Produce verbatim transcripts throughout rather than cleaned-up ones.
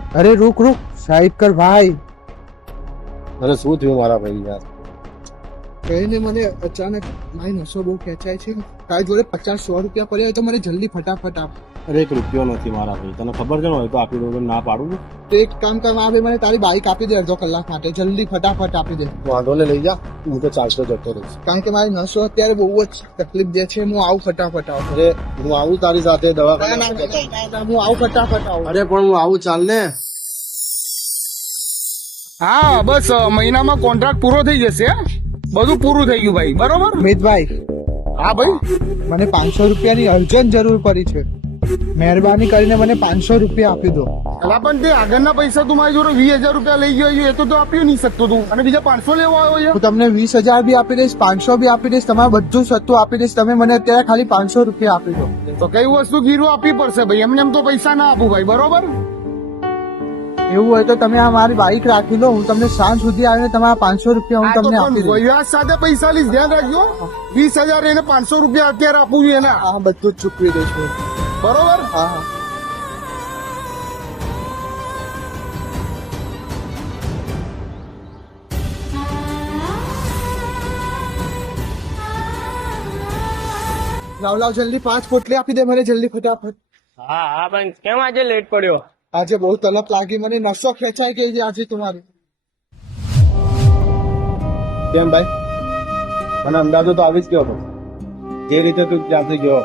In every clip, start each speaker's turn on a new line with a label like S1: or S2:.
S1: અરે રૂક રૂક, સાઈડ કર ભાઈ.
S2: અરે શું થયું મારા ભાઈ યાર?
S1: કહીને મને અચાનક મારી નસો બહુ ખેંચાય છે. તારી જોડે પચાસ સો રૂપિયા પડ્યા હોય તો મને જલ્દી ફટાફટ આપ.
S2: અરે એક રૂપિયો નથી મારા ભાઈ, તને ખબર છે ને, હોય તો આપી દઉં, ના પાડું ને.
S1: તો એક કામ કર, આ ભાઈ મને તારી બાઈક આપી દે અડધો કલાક માટે, જલ્દી ફટાફટ આપી દે.
S2: વાંધો ને, લઈ જા, હું તો ચાલતો જતો રહીશ.
S1: કારણ કે મારી નસો અત્યારે બહુ જ તકલીફ દે છે. હું આવું ફટાફટ આવું.
S2: અરે હું આવું તારી સાથે
S1: ના, ના,
S2: દવાખાને.
S1: ના, ના, ના, હું આવું ફટાફટ આવું.
S2: અરે પણ હું આવું, ચાલ ને.
S3: હા બસ મહિનામાં કોન્ટ્રાક્ટ પૂરો થઈ જશે. બધું પૂરું થઈ ગયું ભાઈ, બરોબર?
S1: મિતભાઈ,
S3: હા ભાઈ,
S1: મને પાંચસો રૂપિયાની અર્જન્ટ જરૂર પડી છે. મહેરબાની કરીને મને પાંચસો રૂપિયા આપી દો.
S3: અલા પણ તે આગળના પૈસા તું મારી જોડે વીસ હજાર રૂપિયા લઈ ગયો છે, એ તો તું આપી નહીં શકતો તું, અને બીજા પાંચસો લેવા આવ્યો
S1: હું તમને વીસ હજાર બી આપી દઈશ, પાંચસો બી આપી દઈશ, તમારે બધું સત્તું આપી દઈશ. તમે મને અત્યારે ખાલી પાંચસો રૂપિયા આપી દો.
S3: છે. તો કઈ વસ્તુ ગીરવા આપવી પડશે ભાઈ, એમને એમ તો પૈસા ના આપું ભાઈ, બરોબર?
S1: એવું હોય તો તમે આ મારી બાઈક રાખી લો, હું તમને સાંજ સુધી આવીને તમારા પાંચસો રૂપિયા હું
S3: આ તો
S1: તમને
S3: પણ
S1: આપી દઈશ.
S3: વ્યાજ સાથે પૈસા લઈશ, ધ્યાન રાખજો. વીસ હજાર એને પાંચસો રૂપિયા અત્યારે આપવું છે એના,
S1: હા, બધું જ ચૂકવી દઈશ હું.
S3: બરોબર?
S1: હા હા. લાવ લાવ, જલ્દી પાંચ પોટલી આપી દે મને, જલ્દી ફટાફટ.
S4: હા હા પણ કેમ આજે લેટ પડ્યો?
S1: આજે બહુ તલપ લાગી મને, નસો ખેંચાઈ ગઈ છે આજે તમારી.
S2: કેમ ભાઈ, મને અંદાજો તો આવી જ ગયો હતો, જે રીતે તું ત્યાંથી ગયો.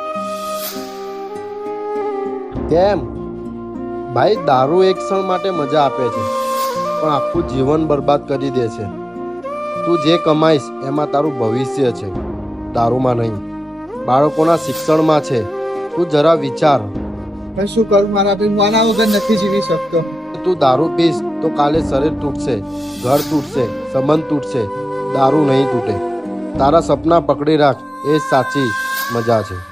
S2: કેમ ભાઈ, દારૂ એક ક્ષણ માટે મજા આપે છે, પણ આખું જીવન બરબાદ કરી દે છે. તું જે કમાઈશ એમાં તારું ભવિષ્ય છે, દારૂમાં નહીં. બાળકોના શિક્ષણમાં છે. તું જરા વિચાર.
S1: પણ શું કરું મારા ભાઈ, હું આના વગર નથી જીવી શકતો.
S2: તું દારૂ પીશ તો કાલે શરીર તૂટશે, ઘર તૂટશે, સંબંધ તૂટશે, દારૂ નહીં તૂટે. તારા સપના પકડી રાખ, એ જ સાચી મજા છે.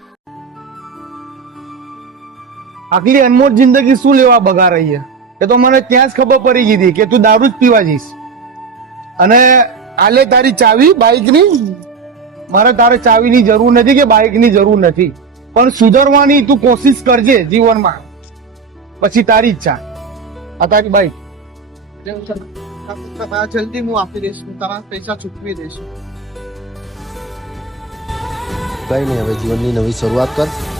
S3: આટલી અનમોલ જિંદગી શું લેવા બગા રહી છે? એ તો મને ત્યાં જ ખબર પડી ગઈ હતી કે તું દારૂ જ પીવા જઈશ. અને આલે તારી ચાવી બાઇકની. મારે તારે ચાવીની જરૂર નથી કે બાઇકની જરૂર નથી, પણ સુધરવાની તું કોશિશ કરજે જીવનમાં, પછી તારી ઈચ્છા. આ તારી બાઇક.
S1: જલ્દી હું આપી દઈશ, હું તમારા પૈસા ચૂકવી દઈશ.
S2: કઈ નહીં, હવે જીવનની નવી શરૂઆત કર.